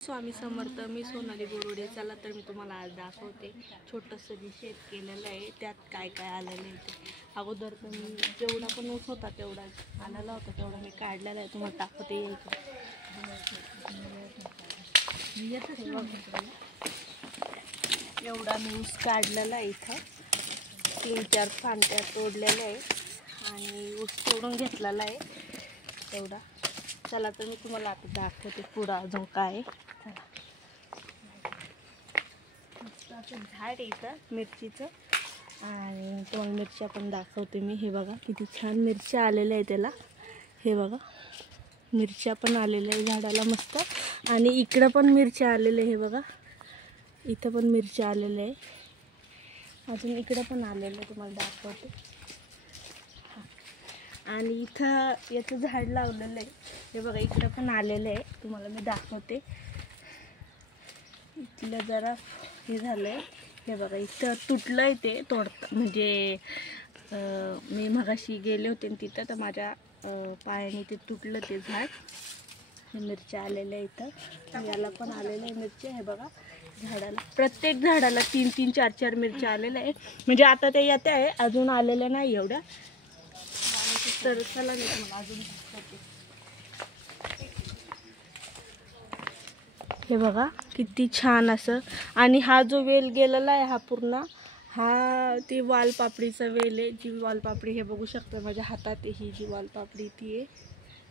स्वामी समर्थ. मी सोनाली बोरुडे. चला तर मी तुम्हाला आज दाखवते छोटंसं जे शेत केलेलं आहे त्यात काय काय आलेलं आहे ते. अगोदर तर मी जेवढा पण ऊस होता तेवढा आलेला होता तेवढा मी काढलेला आहे, तुम्हाला दाखवते. एवढा मी ऊस काढलेला आहे. इथं 3-4 फांद्या तोडलेल्या आहे आणि ऊस तोडून घेतलेला आहे तेवढा. चला तर मी तुम्हाला आता दाखवते पुढं अजून काय. असं झाड आहे इथं मिरचीचं आणि तुम्हाला मिरच्या पण दाखवते मी. हे बघा किती छान मिरच्या आलेल्या आहे त्याला. हे बघा मिरच्या पण आलेल्या आहे झाडाला मस्त. आणि इकडं पण मिरच्या आलेल्या आहे. हे बघा इथं पण मिरच्या आलेल्या आहे. अजून इकडं पण आलेलं आहे, तुम्हाला दाखवते. आणि इथं याचं झाड लावलेलं आहे. हे बघा इकडं पण आलेलं आहे, तुम्हाला मी दाखवते. इथलं जरा हे झालं आहे. हे बघा इथं तुटलं आहे ते तोडता, म्हणजे मी मगाशी गेले होते तिथं तर माझ्या पायाने ते तुटलं ते झाड. हे मिरच्या आलेल्या इथं. याला पण आलेलं आहे मिरच्या. हे बघा झाडाला, प्रत्येक झाडाला 3-3, 4-4 मिरच्या आलेल्या आहे. म्हणजे आता ते येते आहे, अजून आलेल्या नाही एवढ्या. तर चला मी तुम्हाला अजून दाखवते. हे बघा किती छान असं. आणि हा जो वेल गेलेला आहे हा पूर्ण, हा ती वालपापडीचा वेल आहे. जी वालपापडी हे बघू शकता माझ्या हातात आहे, ही जी वालपापडी ती आहे.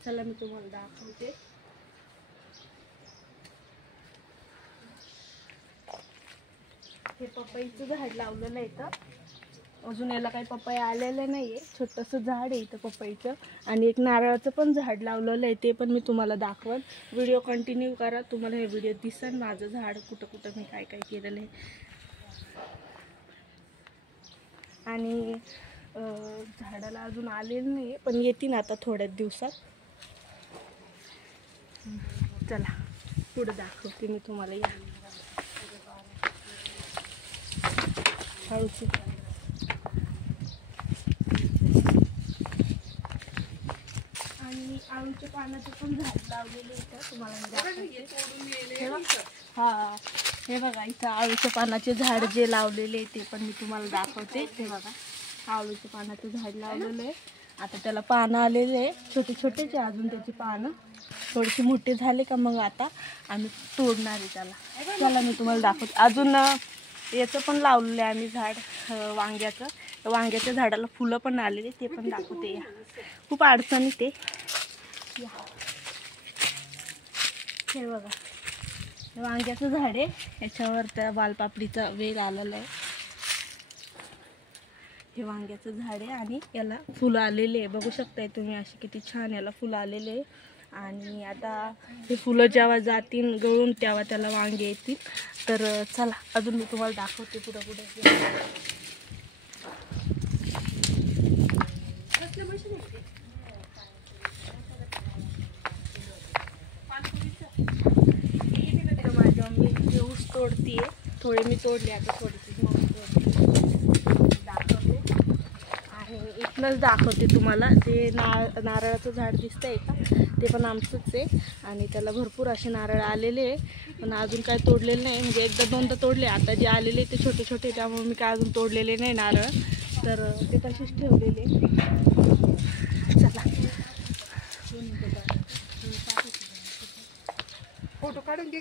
चला मी तुम्हाला दाखवते. हे पपईचं झाड लावलेलं आहे इथं. अजून याला काही पपई आलेलं नाही आहे, छोटंसं झाड आहे इथं पपईचं. आणि एक नारळाचं पण झाड लावलेलं आहे, ते पण मी तुम्हाला दाखवेन. व्हिडिओ कंटिन्यू करा, तुम्हाला हे व्हिडिओ दिसेल माझं झाड कुठं कुठं मी काय काय केलेलं आहे. आणि झाडाला अजून आलेलं नाही आहे, पण येतील आता थोड्याच दिवसात. चला पुढं दाखवते मी तुम्हाला. या हळूची आणि आळूच्या पानाचं पण झाड लावलेलं इथं, तुम्हाला मी दाखवते. हा हे बघा इथं आळूच्या पानाचे झाड जे लावलेले ते पण मी तुम्हाला दाखवते. हे बघा आळूच्या पानाचं झाड लावलेलं आहे. आता त्याला पानं आलेले आहे, छोटे छोटेच आहे अजून. त्याची पानं थोडीशी मोठे झाले का मग आता आम्ही तोडणार आहे त्याला. चला मी तुम्हाला दाखवते. अजून याचं पण लावलेलं आहे आम्ही झाड, वांग्याचं. वांग्याच्या झाडाला फुलं पण आलेली, ते पण दाखवते. या खूप अडचणी ते. हे बघा वांग्याचं झाड आहे, याच्यावर त्या वालपापडीचा वेल आलेला आहे. हे वांग्याचं झाड आहे आणि याला फुलं आलेले आहे, बघू शकताय तुम्ही. अशी किती छान याला फुलं आलेले आहे. आणि आता हे फुलं जेव्हा जातील गळून तेव्हा त्याला वांगे येतील. तर चला अजून मी तुम्हाला दाखवते पुढं पुढे. माझ्या मम्मी ऊस तोडतीये, थोडे मी तोडले, आता थोडीशी दाखवते. आणि इथनंच दाखवते तुम्हाला. ते नारळाचं झाड दिसतंय का, ते पण आमचंच आहे. आणि त्याला भरपूर असे नारळ आलेले आहे, पण अजून काय तोडलेले नाही. म्हणजे एकदा दोनदा तोडले, आता जे आलेले ते छोटे छोटे, त्यामुळे मी काय अजून तोडलेले नाही नारळ. तर ते तसेच ठेवलेले. चला फोटो काढून घे.